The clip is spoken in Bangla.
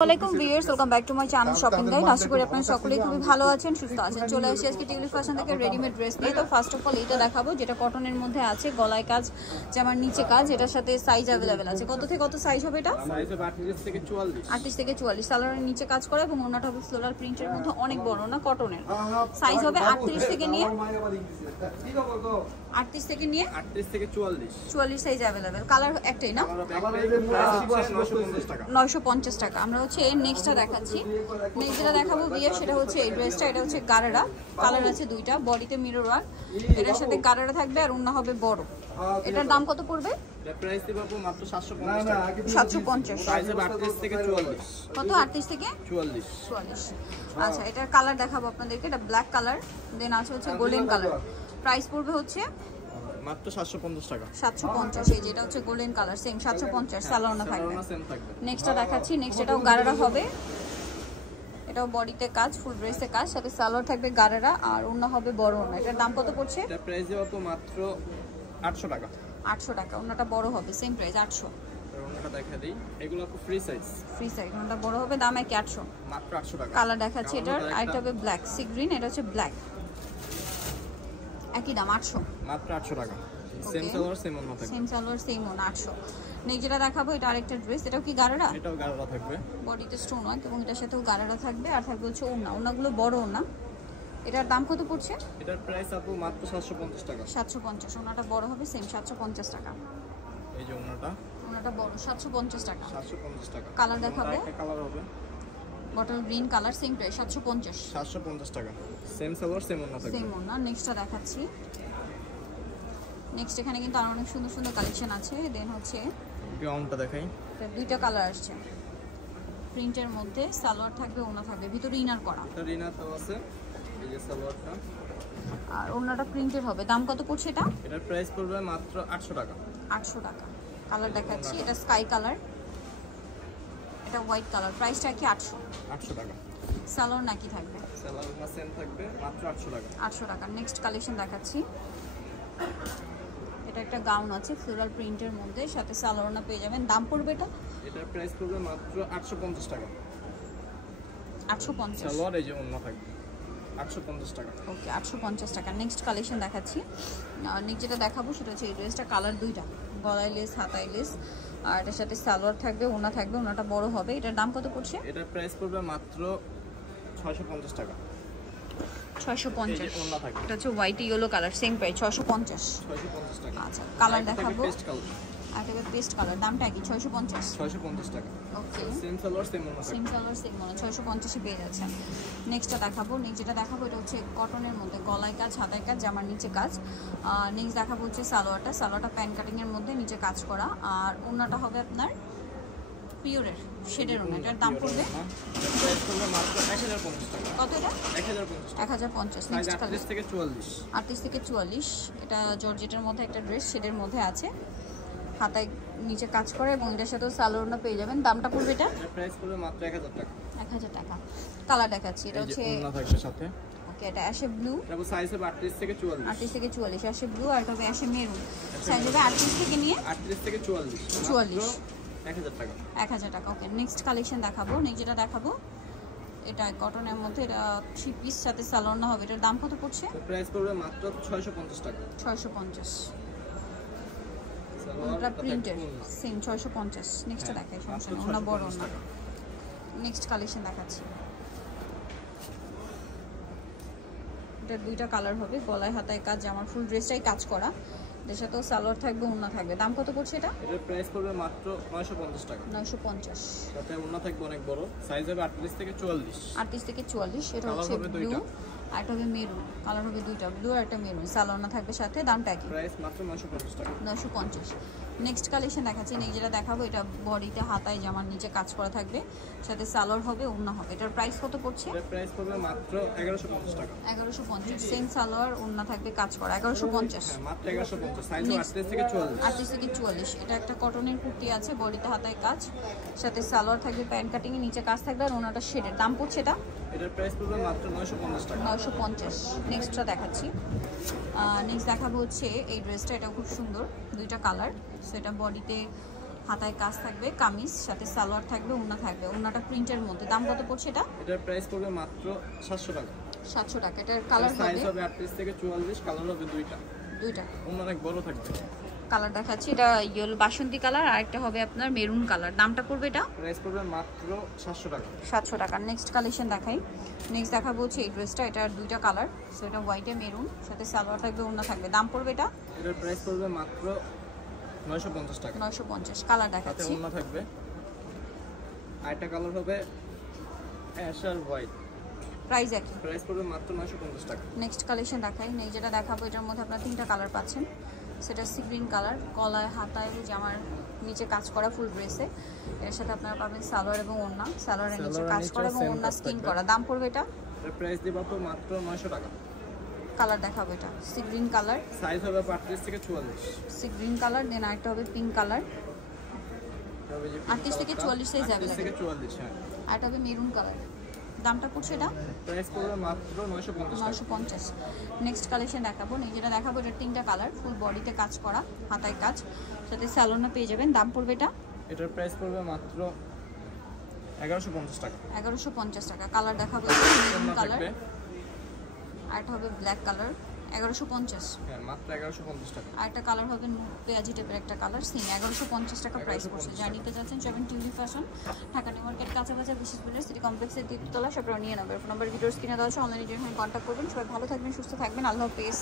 আসসালামু আলাইকুম viewers, welcome back to my channel shopping guide. আশা করি আপনারা সকলেই খুবই ভালো আছেন, সুস্থ আছেন। চলে আসি আজকে টিউলিপ ফ্যাশন থেকে রেডিমেড ড্রেস নিয়ে। তো ফার্স্ট অফ অল এটা দেখাবো যেটা কটনের মধ্যে আছে, গলায় কাজ, জামার নিচে কাজ। এটার সাথে সাইজ अवेलेबल আছে। কত থেকে কত সাইজ হবে এটা? সাইজ হবে 38 থেকে 44। 38 থেকে 44। সালোয়ারের নিচে কাজ করা এবং ওনাটা হবে ফ্লোরাল প্রিন্টের মধ্যে, অনেক বড় না, কটনের। সাইজ হবে 38 থেকে নিয়ে 38 থেকে নিয়ে 38 থেকে 44। 44 সাইজ अवेलेबल। কালার একটাই না? 950 টাকা। আমরা হচ্ছে নেক্সটটা দেখাচ্ছি। নেক্সট যেটা দেখাবো বিয়ে সেটা হচ্ছে এই ড্রেসটা। এটা হচ্ছে গারারা, কালার আছে দুইটা, বডিতে মিরর ওয়ার্ক। এটার সাথে গারারা থাকবে আর ওন্না হবে বড়। এটার দাম কত পড়বে? এটা প্রাইস দিব মাত্র 750 টাকা। 750। সাইজ হবে 38 থেকে 44। কত? 38 থেকে 44। 44। আচ্ছা, এটার কালার দেখাবো আপনাদেরকে। এটা ব্ল্যাক কালার, দেন আছে হচ্ছে গোল্ডেন কালার। প্রাইস পড়বে হচ্ছে মাত্র 750 টাকা। 750। এই যেটা হচ্ছে গোল্ডেন কালার, সেম 750। সালোয়ার না থাকবে। নেক্সটটা দেখাচ্ছি। নেক্সট এটাও গারারা হবে। এটাও বডিতে কাজ, ফুল ড্রেসে কাজ, সাথে সালোয়ার থাকবে গারারা আর ওন্না হবে বড় ওন্না। এটার দাম কত পড়ছে? এটা প্রাইস দিব মাত্র 800 টাকা। 800 টাকা। ওন্নাটা বড় হবে, সেম প্রাইস 800। ওন্নাটা দেখা দেই, এগুলো আপু ফ্রি সাইজ। Free size. ওন্নাটা বড় হবে, দাম একই 800। মাত্র 800 টাকা। কালার দেখাচ্ছি এটার। আরেকটা হবে ব্ল্যাক সি গ্রিন, এটা হচ্ছে ব্ল্যাক। একই দাম 800। মাত্র 800 টাকা। সেম সালোয়ার সেম ওন্না থাকবে। সেম সালোয়ার সেম ওন্না 800। নেক্সট যেটা দেখাবো এটা আরেকটা ড্রেস। এটাও কি গারারা? এটাও গারারা থাকবে। বডিতে স্টোন ওয়ার্ক এবং এটার সাথেও গারারা থাকবে আর থাকবে হচ্ছে ওন্না। ওন্নাগুলো বড় ওন্না। এটার দাম কত পড়ছে? এটার প্রাইস আপু মাত্র 750 টাকা। 750। ওন্নাটা বড় হবে, সেম 750 টাকা। এই যে ওন্নাটা বড়, 750 টাকা। 750 টাকা। কালার দেখাবো। একটা কালার হবে bottle green colour, same price 750। 750 টাকা। সেম সালোয়ার সেম ওন্না থাকবে। সেম ওন্না। নেক্সটটা দেখাচ্ছি। নেক্সট এখানে কিন্তু আরো অনেক সুন্দর সুন্দর কালেকশন আছে। দেন হচ্ছে গাউনটা দেখাই। দুইটা কালার আসছে প্রিন্টের মধ্যে, সালোয়ার থাকবে, ওন্না থাকবে, ভিতরে ইনার করা। এটা ইনার তো আছে। এই যে সালোয়ারটা আর ওন্নাটা প্রিন্টের হবে। দাম কত পড়ছে এটা? এটার প্রাইস পড়বে মাত্র 800 টাকা। 800 টাকা। কালার দেখাচ্ছি। এটা স্কাই কালার, এটা হোয়াইট কালার। প্রাইসটা কি 800? 800 টাকা। সালোয়ার নাকি থাকবে? সালোয়ার না সেম থাকবে, মাত্র 800 টাকা। 800 টাকা। নেক্সট কালেকশন দেখাচ্ছি। এটা একটা গাউন আছে ফ্লোরাল প্রিন্টের মধ্যে, সাথে সালোয়ার না পেয়ে যাবেন। দাম পড়বে এটা? এটার প্রাইস পড়বে মাত্র 850 টাকা। 850। সালোয়ার এই যে অন্য থাকবে 850 টাকা। ওকে, 850 টাকা। নেক্সট কালেকশন দেখাচ্ছি। নেক্সট যেটা দেখাবো সেটা হচ্ছে এই ড্রেসটা। কালার দুইটা, গলায় লেস, হাতায় লেস, আর এটার সাথে সালোয়ার থাকবে, ওনা থাকবে, ওনাটা বড় হবে। এটার দাম কত পড়ছে? এটার প্রাইস পড়বে মাত্র 650 টাকা। 650। এই যে ওনা থাকবে। এটা হচ্ছে white yellow colour, same price 650। 650 টাকা। আচ্ছা, কালার দেখাবো। Paste colour. আর এটা পেস্ট কালার। দামটা কি? 650। 650 টাকা। ওকে, সেম সালোয়ার সেম ওনা থাকবে। সেম কালার সেম ওনা, 650 এ পেয়ে যাচ্ছেন। নেক্সটটা দেখাবো। নেক্সট যেটা দেখাবো এটা হচ্ছে কটনের মধ্যে, গলায় কাজ, হাতায় কাজ, জামার নিচে কাজ। নেক্সট দেখাবো হচ্ছে সালোয়ারটা। সালোয়ারটা প্যান কাটিং এর মধ্যে, নিচে কাজ করা, আর ওন্নাটা হবে আপনার পিওরের শেডের ওন্না। এটার দাম পড়বে প্রাইস পড়বে মাত্র 1050 টাকা। কত এটা? 1050 টাকা। 1050। সাইজ নেক্সট 38 থেকে 44। 38 থেকে 44। এটা জর্জেটের মধ্যে একটা ড্রেস, শেডের মধ্যে আছে, হাতায় নিচে কাজ করে এবং এটার সাথেও সালোয়ারটা পেয়ে যাবেন। দামটা পড়বে এটা? এর প্রাইস পড়বে মাত্র 1000 টাকা। 1000 টাকা। কালার দেখাচ্ছি। এটা হচ্ছে ওনা থাকবে সাথে। ওকে, এটা অ্যাশে ব্লু। এটা সাইজ হবে 38 থেকে 44। 38 থেকে 44। অ্যাশে ব্লু আর এটা হবে অ্যাশে মেরুন। সাইজ হবে 38 থেকে নিয়ে 38 থেকে 44। 44। 1000 টাকা। 1000 টাকা। ওকে, নেক্সট কালেকশন দেখাবো। নেক্সট যেটা দেখাবো এটা কটনের মধ্যে, এটা 3 পিস সাথে সালোয়ার না হবে। এটার দাম কত পড়ছে? প্রাইস পড়বে মাত্র 650 টাকা। 650। এটা প্রিন্টের, সেম 650। নেক্সটটা দেখাই, সমস্যা নেই, ওনা বড় না। নেক্সট কালেকশন দেখাচ্ছি। এটা দুইটা কালার হবে, গলায় হাতায় কাজ, জামার ফুল ড্রেসটাই কাজ করা, এর সাথেও সালোয়ার থাকবে, ওন্না থাকবে। দাম কত পড়ছে এটা? এটার প্রাইস পড়বে মাত্র 950 টাকা। 950। সাথে ওন্না থাকবে অনেক বড়, সাইজ হবে 38 থেকে 44। 38 থেকে 44। এটা হচ্ছে ব্লু আর এটা হবে মেরুন। কালার হবে দুইটা, ব্লু আর একটা মেরুন। সালোয়ার না থাকবে সাথে। দামটা কি? প্রাইস মাত্র 950 টাকা। 950। নেক্সট কালেকশন দেখাচ্ছি। নেক্সট যেটা দেখাবো এটা বডিতে, হাতায়, জামার নিচে কাজ করা থাকবে, সাথে সালোয়ার হবে, ওন্না হবে। এটার প্রাইস কত পড়ছে? এটার প্রাইস পড়বে মাত্র 1150 টাকা। 1150। সেম সালোয়ার, ওন্না থাকবে, কাজ করা, 1150। হ্যাঁ, মাত্র 1150। সাইজ হবে 38 থেকে 44। 38 থেকে 44। এটা একটা কটনের কুর্তি আছে, বডিতে হাতায় কাজ, সাথে সালোয়ার থাকবে, প্যান কাটিং এর নিচে কাজ থাকবে, আর ওনাটা শেডের। দাম পড়ছে এটা? এটার প্রাইস পড়বে মাত্র 950 টাকা। 950। নেক্সটটা দেখাচ্ছি। নেক্সট দেখাবো হচ্ছে এই ড্রেসটা। এটা খুব সুন্দর, দুইটা কালার। সো এটা বডিতে হাতায় কাজ থাকবে, কামিজ সাথে সালোয়ার থাকবে, ওড়না থাকবে। ওড়নাটা প্রিন্টের মধ্যে। দাম কত পড়ছে এটা? এটার প্রাইস পড়বে মাত্র 700 টাকা। 700 টাকা। এটার কালার হবে, সাইজ হবে 38 থেকে 44, কালার হবে দুইটা। ওড়না অনেক বড় থাকবে। কালার দেখাচ্ছি, এটা ইয়েলো বাসন্তী কালার, আর একটা হবে আপনার মেরুন কালার। দামটা পড়বে এটা? প্রাইস পড়বে মাত্র 700 টাকা। 700 টাকা। নেক্সট কালেকশন দেখাই। নেক্সট দেখাবো হচ্ছে এই ড্রেসটা। এটার দুইটা কালার, সো এটা হোয়াইটে মেরুন, সাথে সালোয়ার থাকবে, ওড়না থাকবে। দাম পড়বে এটা? এটার প্রাইস পড়বে মাত্র 950 টাকা। 950। কালার সাথে দেখাচ্ছি, ওড়না থাকবে। আরেকটা কালার হবে অ্যাশ আর হোয়াইট। প্রাইস একই। প্রাইস পড়বে মাত্র 950 টাকা। নেক্সট কালেকশন দেখাই। নেক্সট যেটা দেখাবো এটার মধ্যে আপনারা তিনটা কালার পাচ্ছেন। সেটা সি গ্রিন কালার, গলায় হাতায় জামার নিচে কাজ করা ফুল ড্রেসে। এর সাথে আপনারা পাবেন সালোয়ার এবং ওড়না, সালোয়ারের নিচে কাজ করা এবং ওড়না স্কিন করা। দাম পড়বে এটা? এর প্রাইস দিব তো মাত্র 900 টাকা। কালার দেখাবো, এটা সি গ্রিন কালার, সাইজ হবে 38 থেকে 44। সি গ্রিন কালার, দেন আরেকটা হবে পিঙ্ক কালার। তবে যে 38 থেকে 44 সাইজ 38 থেকে अवेलेबल। 44, হ্যাঁ। আরেকটা হবে মেরুন কালার। দামটা পড়ছে এটা? প্রাইস পড়বে মাত্র 950 টাকা। 950। নেক্সট কালেকশন দেখাবো। যেটা দেখাবো এটা তিনটা কালার, ফুল বডিতে কাজ করা, হাতায় কাজ, সাথে স্যালোনা পেয়ে যাবেন। দাম পড়বে এটা? এটার প্রাইস পড়বে মাত্র 1150 টাকা। 1150 টাকা। কালার দেখাবো, মেরুন কালার, আরেকটা হবে ব্ল্যাক কালার। 1150। হ্যাঁ, মাত্র 1150 টাকা। আরেকটা কালার হবে পেঁয়াজি টাইপের একটা কালার, সেম 1150 টাকা প্রাইস পড়ছে। যা নিতে চাচ্ছেন যাবেন টিউলি ফ্যাশন, ঢাকা নিউ মার্কেট, কাঁচাবাজার, বিশেষ বিল্ডার, সিটি কমপ্লেক্সের দ্বিতীয়তলা। সব নিয়ে নেবেন। ফোন নাম্বার ভিডিওস কিনে দেওয়া আছে, অনলাইনে জন্য কন্ট্যাক্ট করবেন। সবাই ভালো থাকবেন, সুস্থ থাকবেন। আল্লাহ হাফেজ।